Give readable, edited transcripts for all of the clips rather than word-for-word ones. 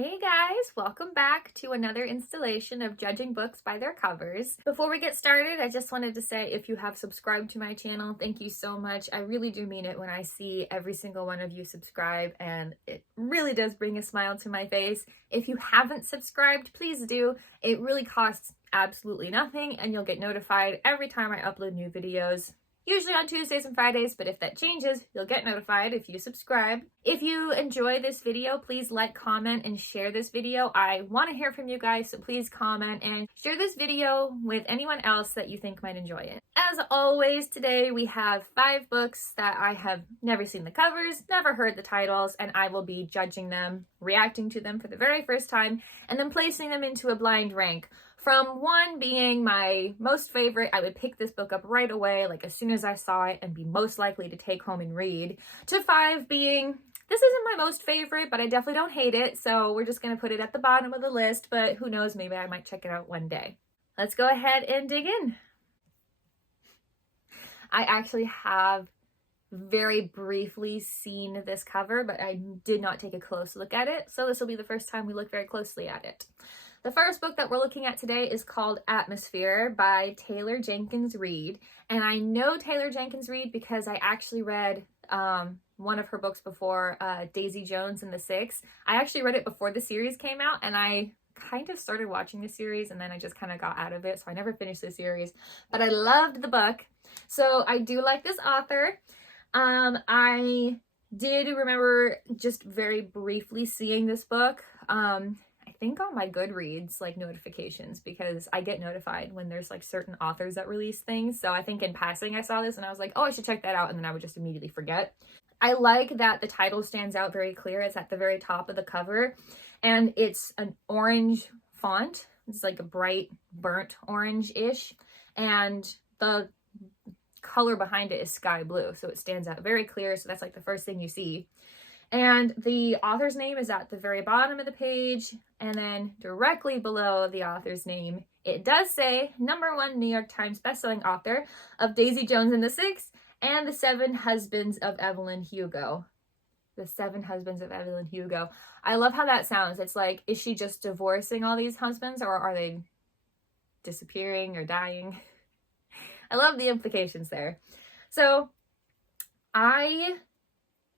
Hey guys, welcome back to another installation of Judging Books by Their Covers. Before we get started, I just wanted to say if you have subscribed to my channel, thank you so much. I really do mean it when I see every single one of you subscribe, and it really does bring a smile to my face. If you haven't subscribed, please do. It really costs absolutely nothing, and you'll get notified every time I upload new videos. Usually on Tuesdays and Fridays, but if that changes, you'll get notified if you subscribe. If you enjoy this video, please like, comment, and share this video. I want to hear from you guys, so please comment and share this video with anyone else that you think might enjoy it. As always, today we have 5 books that I have never seen the covers, never heard the titles, and I will be judging them, reacting to them for the very first time, and then placing them into a blind rank. From 1 being my most favorite, I would pick this book up right away, like as soon as I saw it, and be most likely to take home and read, to 5 being, this isn't my most favorite, but I definitely don't hate it, so we're just going to put it at the bottom of the list, but who knows, maybe I might check it out one day. Let's go ahead and dig in. I actually have very briefly seen this cover, but I did not take a close look at it, so this will be the first time we look very closely at it. The first book that we're looking at today is called Atmosphere by Taylor Jenkins Reid. And I know Taylor Jenkins Reid because I actually read one of her books before, Daisy Jones and the Six. I actually read it before the series came out, and I kind of started watching the series and then I just kind of got out of it, so I never finished the series. But I loved the book, so I do like this author. I did remember just very briefly seeing this book. I think on my Goodreads like notifications, because I get notified when there's like certain authors that release things. So I think in passing I saw this and I was like, oh, I should check that out, and then I would just immediately forget. I like that the title stands out very clear. It's at the very top of the cover, and it's an orange font. It's like a bright burnt orange-ish, and the color behind it is sky blue, so it stands out very clear. So that's like the first thing you see. And the author's name is at the very bottom of the page, and then directly below the author's name, it does say #1 New York Times bestselling author of Daisy Jones and the Six and the 7 Husbands of Evelyn Hugo. The 7 Husbands of Evelyn Hugo. I love how that sounds. It's like, is she just divorcing all these husbands, or are they disappearing or dying? I love the implications there. So I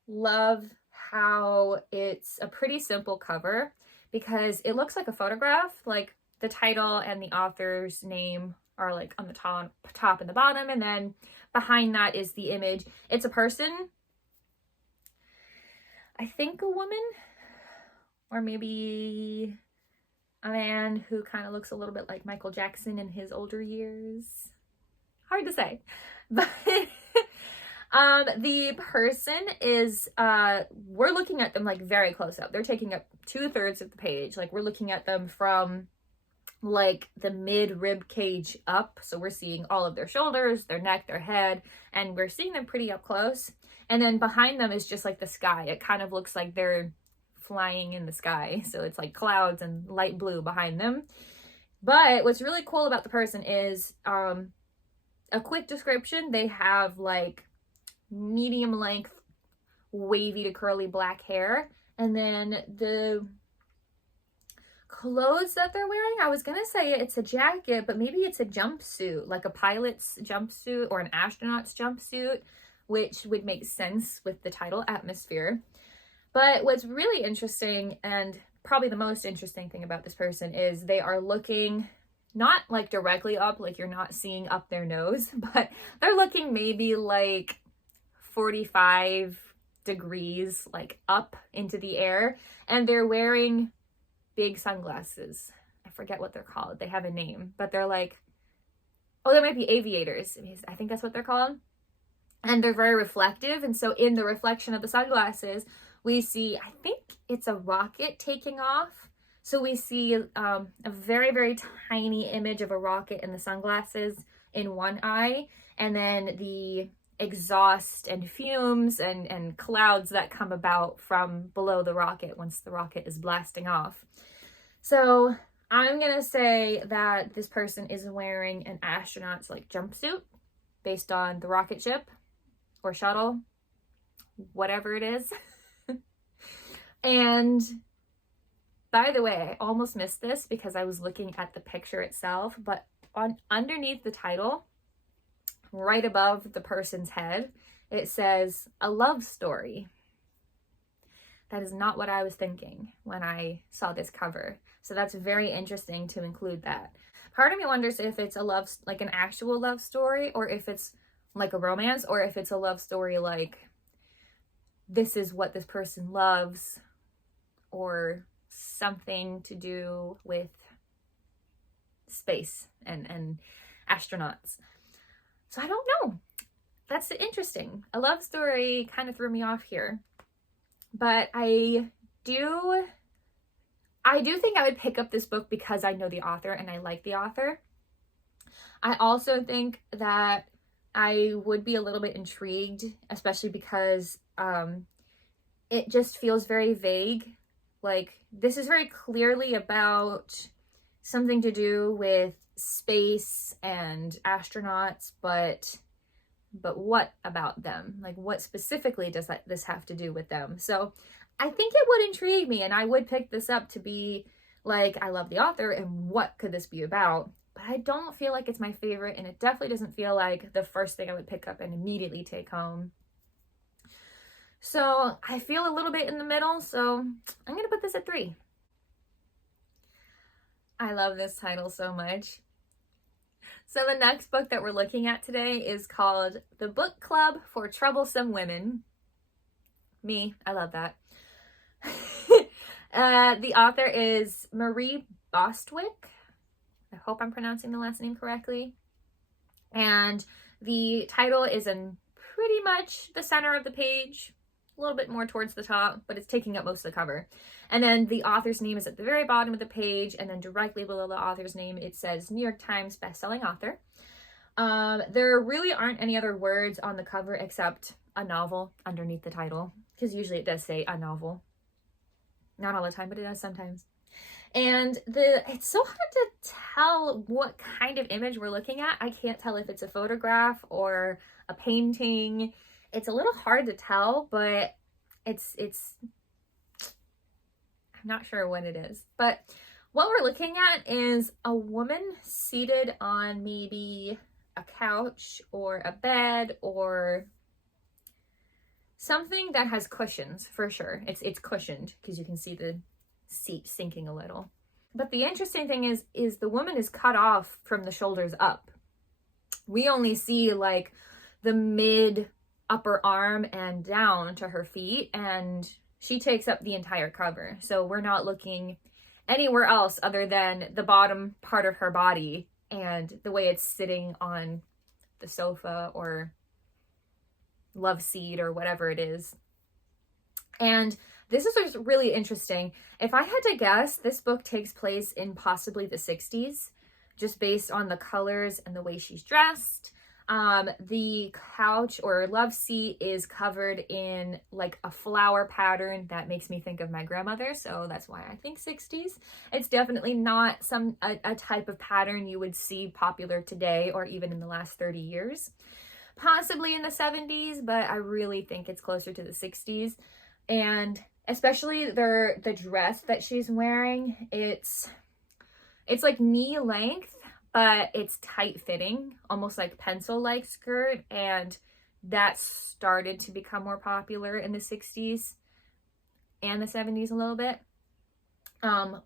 love how it's a pretty simple cover because it looks like a photograph. Like the title and the author's name are like on the top and the bottom, and then behind that is the image. It's a person, I think a woman, or maybe a man who kind of looks a little bit like Michael Jackson in his older years. Hard to say, but the person is, we're looking at them like very close up. They're taking up 2/3 of the page. Like we're looking at them from like the mid rib cage up. So we're seeing all of their shoulders, their neck, their head, and we're seeing them pretty up close. And then behind them is just like the sky. It kind of looks like they're flying in the sky. So it's like clouds and light blue behind them. But what's really cool about the person is, a quick description. They have like medium length, wavy to curly black hair, and then the clothes that they're wearing, I was gonna say it's a jacket, but maybe it's a jumpsuit, like a pilot's jumpsuit or an astronaut's jumpsuit, which would make sense with the title Atmosphere. But what's really interesting, and probably the most interesting thing about this person, is they are looking not like directly up, like you're not seeing up their nose, but they're looking maybe like 45 degrees like up into the air, and they're wearing big sunglasses. I forget what they're called. They have a name, but they're like, oh, they might be aviators. I think that's what they're called. And they're very reflective, and so in the reflection of the sunglasses, we see, I think it's a rocket taking off. So we see a very, very tiny image of a rocket in the sunglasses in one eye, and then the exhaust and fumes and clouds that come about from below the rocket once the rocket is blasting off. So I'm gonna say that this person is wearing an astronaut's like jumpsuit based on the rocket ship or shuttle, whatever it is. And By the way, I almost missed this because I was looking at the picture itself, but underneath the title, right above the person's head, it says a love story. That is not what I was thinking when I saw this cover. So that's very interesting to include that. Part of me wonders if it's a love, like an actual love story, or if it's like a romance, or if it's a love story like this is what this person loves, or something to do with space and astronauts. So I don't know. That's interesting. A love story kind of threw me off here. But I do think I would pick up this book because I know the author and I like the author. I also think that I would be a little bit intrigued, especially because it just feels very vague. Like, this is very clearly about something to do with space and astronauts, but what about them? Like, what specifically does this have to do with them? So I think it would intrigue me, and I would pick this up to be like, I love the author and what could this be about? But I don't feel like it's my favorite, and it definitely doesn't feel like the first thing I would pick up and immediately take home. So I feel a little bit in the middle, so I'm gonna put this at 3. I love this title so much. So the next book that we're looking at today is called The Book Club for Troublesome Women. Me, I love that. The author is Marie Bostwick. I hope I'm pronouncing the last name correctly. And the title is in pretty much the center of the page, a little bit more towards the top, but it's taking up most of the cover. And then the author's name is at the very bottom of the page, and then directly below the author's name, it says New York Times bestselling author. There really aren't any other words on the cover except a novel underneath the title, because usually it does say a novel. Not all the time, but it does sometimes. And it's so hard to tell what kind of image we're looking at. I can't tell if it's a photograph or a painting. It's a little hard to tell, but it's I'm not sure what it is. But what we're looking at is a woman seated on maybe a couch or a bed or something that has cushions, for sure. It's cushioned because you can see the seat sinking a little. But the interesting thing is the woman is cut off from the shoulders up. We only see like the mid upper arm and down to her feet, and she takes up the entire cover. So we're not looking anywhere else other than the bottom part of her body and the way it's sitting on the sofa or love seat or whatever it is. And this is just really interesting. If I had to guess, this book takes place in possibly the 60s, just based on the colors and the way she's dressed. The couch or love seat is covered in like a flower pattern that makes me think of my grandmother, so that's why I think 60s. It's definitely not a type of pattern you would see popular today or even in the last 30 years. Possibly in the 70s, but I really think it's closer to the 60s. And especially the dress that she's wearing, it's like knee length, but it's tight fitting, almost like pencil-like skirt, and that started to become more popular in the 60s and the 70s a little bit.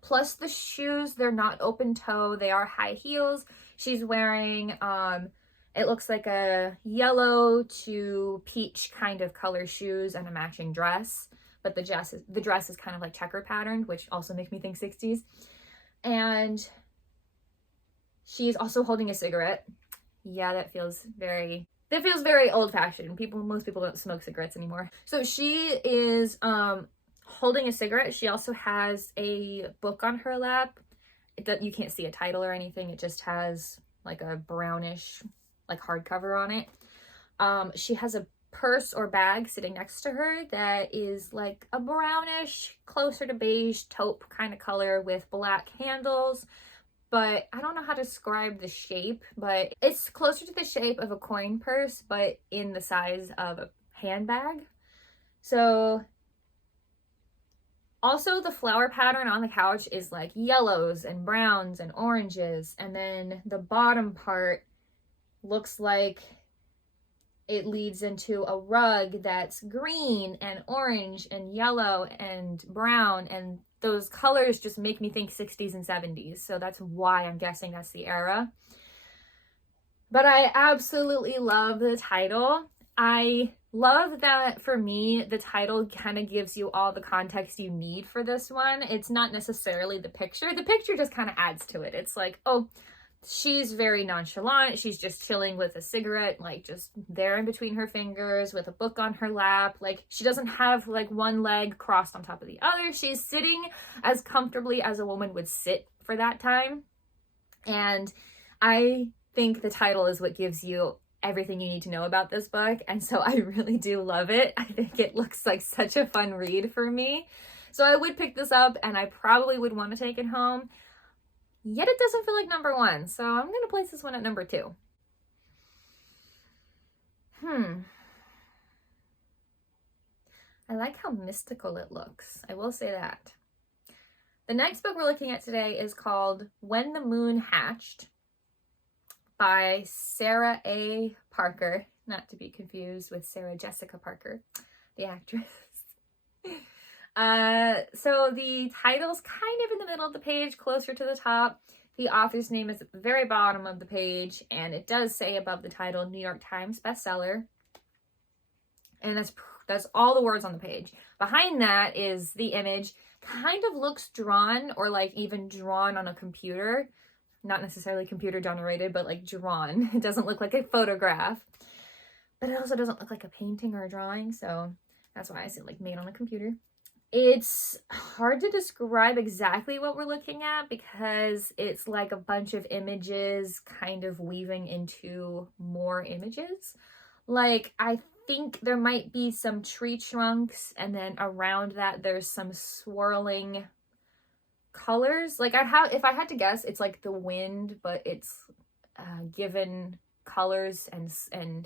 Plus the shoes, they're not open toe, they are high heels. She's wearing, it looks like a yellow to peach kind of color shoes and a matching dress, but the dress is kind of like checker patterned, which also makes me think 60s. And she's also holding a cigarette. Yeah, that feels very old-fashioned. Most people don't smoke cigarettes anymore. So she is holding a cigarette. She also has a book on her lap. You can't see a title or anything. It just has like a brownish like hardcover on it. She has a purse or bag sitting next to her that is like a brownish, closer to beige taupe kind of color with black handles. But I don't know how to describe the shape, but it's closer to the shape of a coin purse, but in the size of a handbag. So Also, the flower pattern on the couch is like yellows and browns and oranges, and then the bottom part looks like it leads into a rug that's green and orange and yellow and brown, and those colors just make me think 60s and 70s, so that's why I'm guessing that's the era. But I absolutely love the title. I love that for me, the title kind of gives you all the context you need for this one. It's not necessarily the picture. The picture just kind of adds to it. It's like, oh, she's very nonchalant. She's just chilling with a cigarette, like just there in between her fingers with a book on her lap. Like she doesn't have like one leg crossed on top of the other. She's sitting as comfortably as a woman would sit for that time. And I think the title is what gives you everything you need to know about this book, and so I really do love it. I think it looks like such a fun read for me, so I would pick this up and I probably would want to take it home, yet it doesn't feel like number one, so I'm gonna place this one at number 2. I like how mystical it looks, I will say that. The next book we're looking at today is called When the Moon Hatched by Sarah A. Parker, not to be confused with Sarah Jessica Parker, the actress. So the title's kind of in the middle of the page, closer to the top. The author's name is at the very bottom of the page, and it does say above the title, New York Times bestseller. And that's all the words on the page. Behind that is the image, kind of looks drawn, or like even drawn on a computer. Not necessarily computer generated, but like drawn. It doesn't look like a photograph, but it also doesn't look like a painting or a drawing, so that's why I say like made on a computer. It's hard to describe exactly what we're looking at because it's like a bunch of images kind of weaving into more images. Like I think there might be some tree trunks, and then around that there's some swirling colors. Like if I had to guess, it's like the wind, but it's given colors and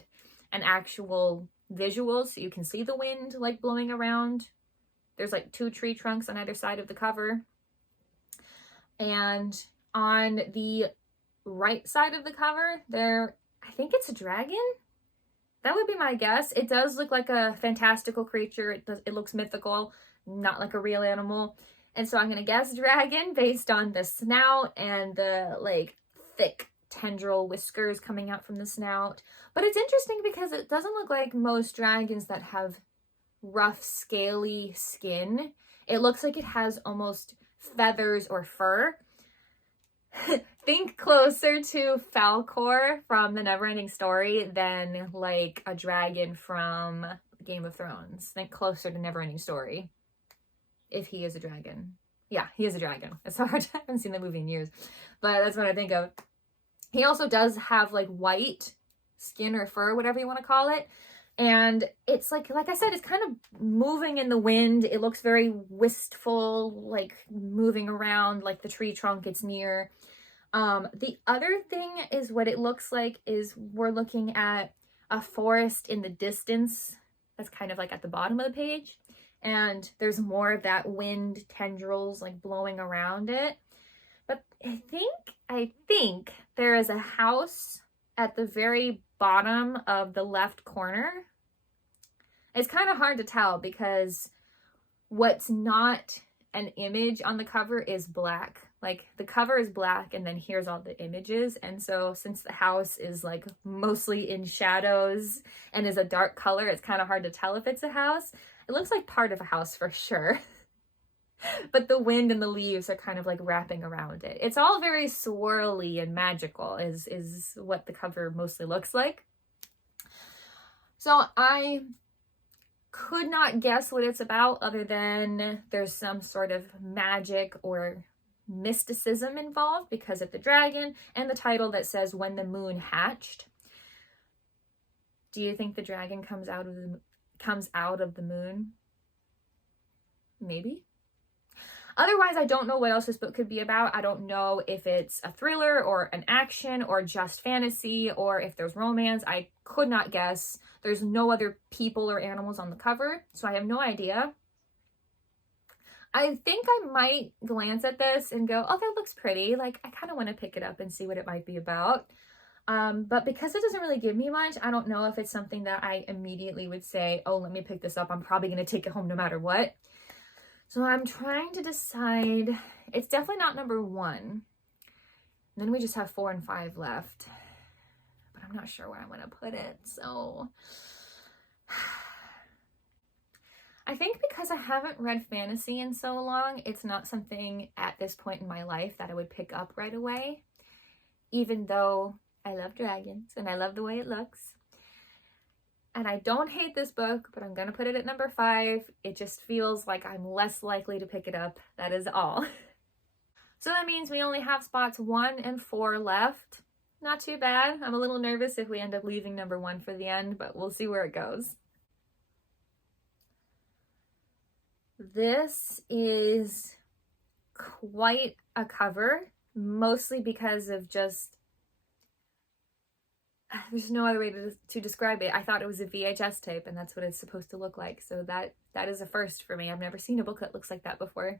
actual visuals, so you can see the wind like blowing around. There's like 2 tree trunks on either side of the cover, and on the right side of the cover there, I think it's a dragon. That would be my guess. It does look like a fantastical creature. It looks mythical, not like a real animal. And so I'm going to guess dragon based on the snout and the like thick tendril whiskers coming out from the snout. But it's interesting because it doesn't look like most dragons that have rough, scaly skin. It looks like it has almost feathers or fur. Think closer to Falkor from The Neverending Story than like a dragon from Game of Thrones. Think closer to Neverending Story. If he is a dragon. Yeah, he is a dragon. It's hard. I haven't seen the movie in years, but that's what I think of. He also does have like white skin or fur, whatever you want to call it. And it's like I said, it's kind of moving in the wind. It looks very wistful, like moving around like the tree trunk it's near. The other thing is what it looks like is we're looking at a forest in the distance. That's kind of like at the bottom of the page. And there's more of that wind tendrils like blowing around it. But I think there is a house at the very bottom of the left corner. It's kind of hard to tell because what's not an image on the cover is black. Like the cover is black and then here's all the images. And so since the house is like mostly in shadows and is a dark color, it's kind of hard to tell if it's a house. It looks like part of a house for sure. But the wind and the leaves are kind of like wrapping around it. It's all very swirly and magical is what the cover mostly looks like. So I could not guess what it's about other than there's some sort of magic or mysticism involved because of the dragon and the title that says When the Moon Hatched. Do you think the dragon comes out of the moon? Maybe. Otherwise, I don't know what else this book could be about. I don't know if it's a thriller or an action or just fantasy or if there's romance. I could not guess. There's no other people or animals on the cover, so I have no idea. I think I might glance at this and go, oh, that looks pretty. Like, I kind of want to pick it up and see what it might be about. But because it doesn't really give me much, I don't know if it's something that I immediately would say, oh, let me pick this up. I'm probably going to take it home no matter what. So I'm trying to decide. It's definitely not number 1. And then we just have 4 and 5 left. But I'm not sure where I'm going to put it. So I think because I haven't read fantasy in so long, it's not something at this point in my life that I would pick up right away. Even though I love dragons and I love the way it looks. And I don't hate this book, but I'm going to put it at number 5. It just feels like I'm less likely to pick it up. That is all. So that means we only have spots 1 and 4 left. Not too bad. I'm a little nervous if we end up leaving number 1 for the end, but we'll see where it goes. This is quite a cover, mostly because of just, there's no other way to describe it. I thought it was a VHS tape, and that's what it's supposed to look like. So that is a first for me. I've never seen a book that looks like that before.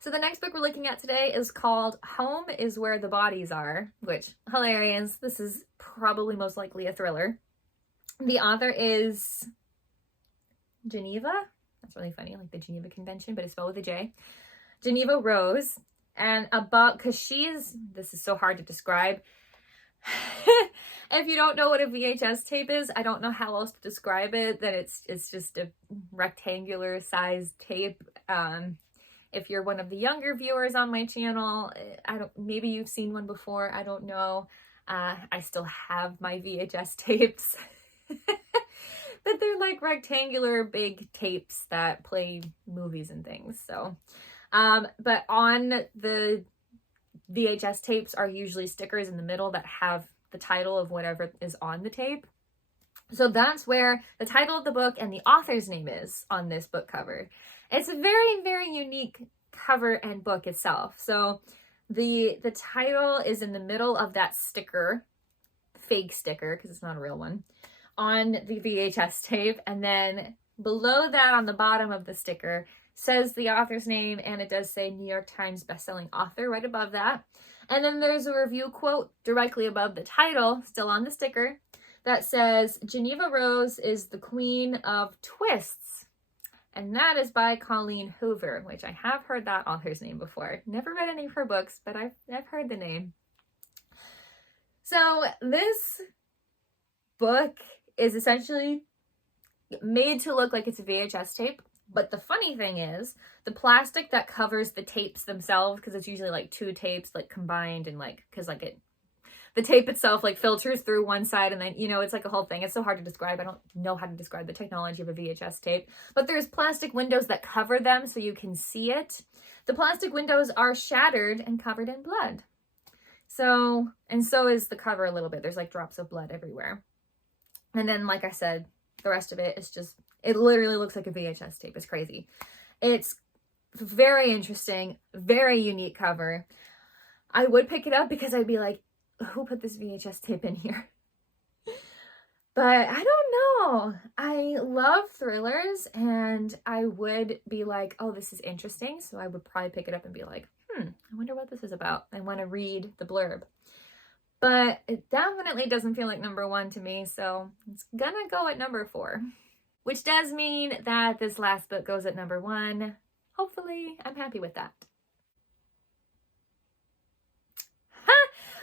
So the next book we're looking at today is called Home is Where the Bodies Are, which, hilarious. This is probably most likely a thriller. The author is Geneva. That's really funny, like the Geneva Convention, but it's spelled with a J. Geneva Rose. And about, because this is so hard to describe. If you don't know what a VHS tape is, I don't know how else to describe it, that it's just a rectangular sized tape. If you're one of the younger viewers on my channel, maybe you've seen one before, I don't know. I still have my VHS tapes. But they're like rectangular big tapes that play movies and things. So, but on the VHS tapes are usually stickers in the middle that have the title of whatever is on the tape. So that's where the title of the book and the author's name is on this book cover. It's a very, very unique cover and book itself. So the title is in the middle of that sticker, fake sticker, because it's not a real one, on the VHS tape. And then below that on the bottom of the sticker says the author's name, and it does say New York Times bestselling author right above that. And then there's a review quote directly above the title, still on the sticker, that says, Geneva Rose is the queen of twists. And that is by Colleen Hoover, which I have heard that author's name before. Never read any of her books, but I've heard the name. So this book is essentially made to look like it's a VHS tape. But the funny thing is, the plastic that covers the tapes themselves, because it's usually like 2 tapes like combined, and like, because like the tape itself like filters through one side, and then, you know, it's like a whole thing. It's so hard to describe. I don't know how to describe the technology of a VHS tape, but there's plastic windows that cover them so you can see it. The plastic windows are shattered and covered in blood. So, and so is the cover a little bit. There's like drops of blood everywhere. And then, like I said, the rest of it is just, it literally looks like a VHS tape. It's crazy. It's very interesting, very unique cover. I would pick it up because I'd be like, who put this VHS tape in here? But I don't know. I love thrillers, and I would be like, oh, this is interesting. So I would probably pick it up and be like, I wonder what this is about. I want to read the blurb. But it definitely doesn't feel like number 1 to me, so it's gonna go at number 4. Which does mean that this last book goes at number 1. Hopefully, I'm happy with that.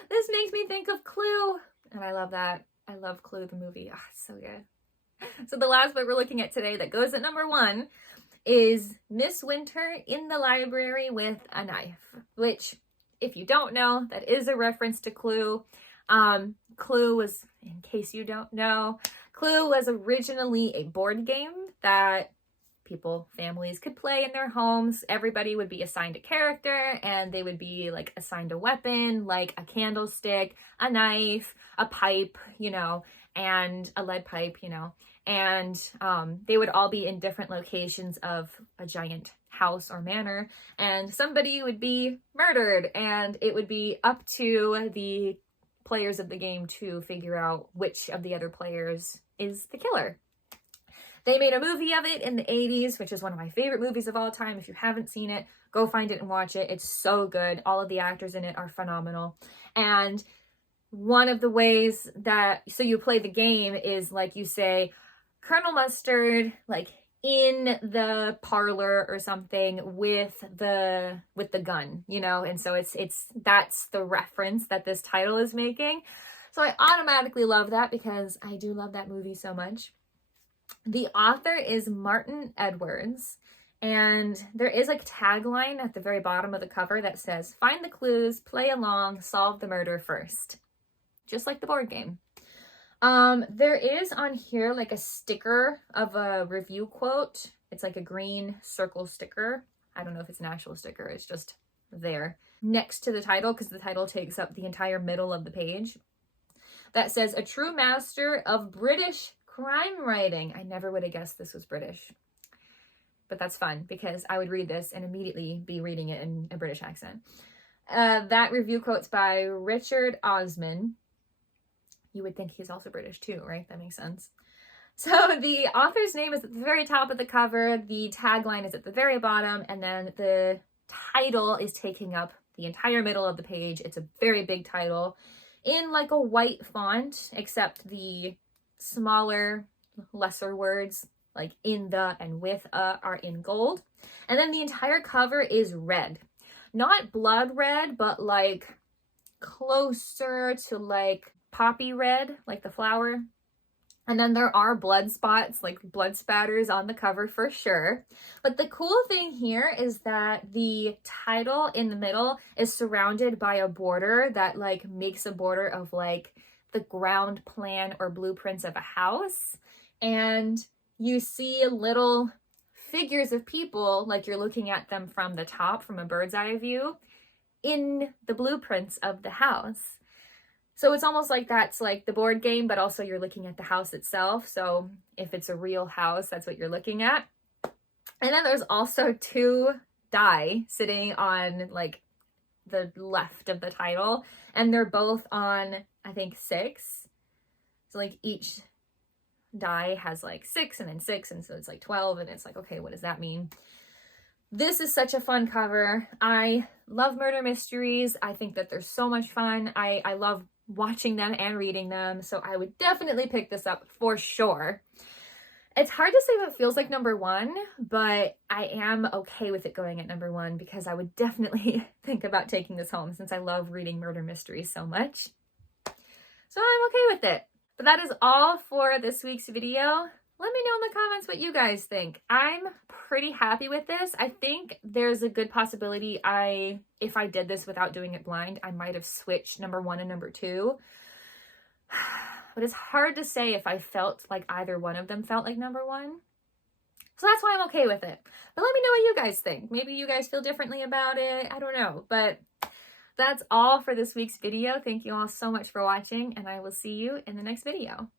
This makes me think of Clue, and I love that. I love Clue, the movie. Oh, it's so good. So the last book we're looking at today that goes at number 1 is Miss Winter in the Library with a Knife, which, if you don't know, that is a reference to Clue. Clue was, in case you don't know, Clue was originally a board game that families could play in their homes. Everybody would be assigned a character, and they would be like assigned a weapon, like a candlestick, a knife, a pipe, you know, and a lead pipe, you know, and they would all be in different locations of a giant house or manor, and somebody would be murdered, and it would be up to the players of the game to figure out which of the other players is the killer. They made a movie of it in the 80s, which is one of my favorite movies of all time. If you haven't seen it, go find it and watch it. It's so good. All of the actors in it are phenomenal. And one of the ways that, so you play the game is like you say, Colonel Mustard, like in the parlor or something with the gun, you know? And so that's the reference that this title is making. So I automatically love that because I do love that movie so much. The author is Martin Edwards, and there is a tagline at the very bottom of the cover that says, "Find the clues, play along, solve the murder first." Just like the board game. There is on here like a sticker of a review quote. It's like a green circle sticker. I don't know if it's an actual sticker. It's just there next to the title because the title takes up the entire middle of the page. That says, "A true master of British crime writing." I never would have guessed this was British. But that's fun because I would read this and immediately be reading it in a British accent. That review quote's by Richard Osman. You would think he's also British too, right? That makes sense. So the author's name is at the very top of the cover, the tagline is at the very bottom, and then the title is taking up the entire middle of the page. It's a very big title in like a white font, except the smaller, lesser words like in the and with are in gold. And then the entire cover is red. Not blood red, but like closer to like poppy red, like the flower. And then there are blood spots, like blood spatters on the cover for sure. But the cool thing here is that the title in the middle is surrounded by a border that like makes a border of like the ground plan or blueprints of a house. And you see little figures of people, like you're looking at them from the top, from a bird's eye view, in the blueprints of the house. So it's almost like that's like the board game, but also you're looking at the house itself. So if it's a real house, that's what you're looking at. And then there's also 2 die sitting on like the left of the title, and they're both on, I think, 6. So like each die has like 6 and then 6, and so it's like 12, and it's like, okay, what does that mean? This is such a fun cover. I love murder mysteries. I think that they're so much fun. I love watching them and reading them, so I would definitely pick this up for sure. It's hard to say if it feels like number 1, but I am okay with it going at number 1 because I would definitely think about taking this home since I love reading murder mysteries so much. So I'm okay with it. But that is all for this week's video. Let me know in the comments what you guys think. I'm pretty happy with this. I think there's a good possibility if I did this without doing it blind, I might have switched number 1 and number 2. But it's hard to say if I felt like either one of them felt like number 1. So that's why I'm okay with it. But let me know what you guys think. Maybe you guys feel differently about it. I don't know. But that's all for this week's video. Thank you all so much for watching, and I will see you in the next video.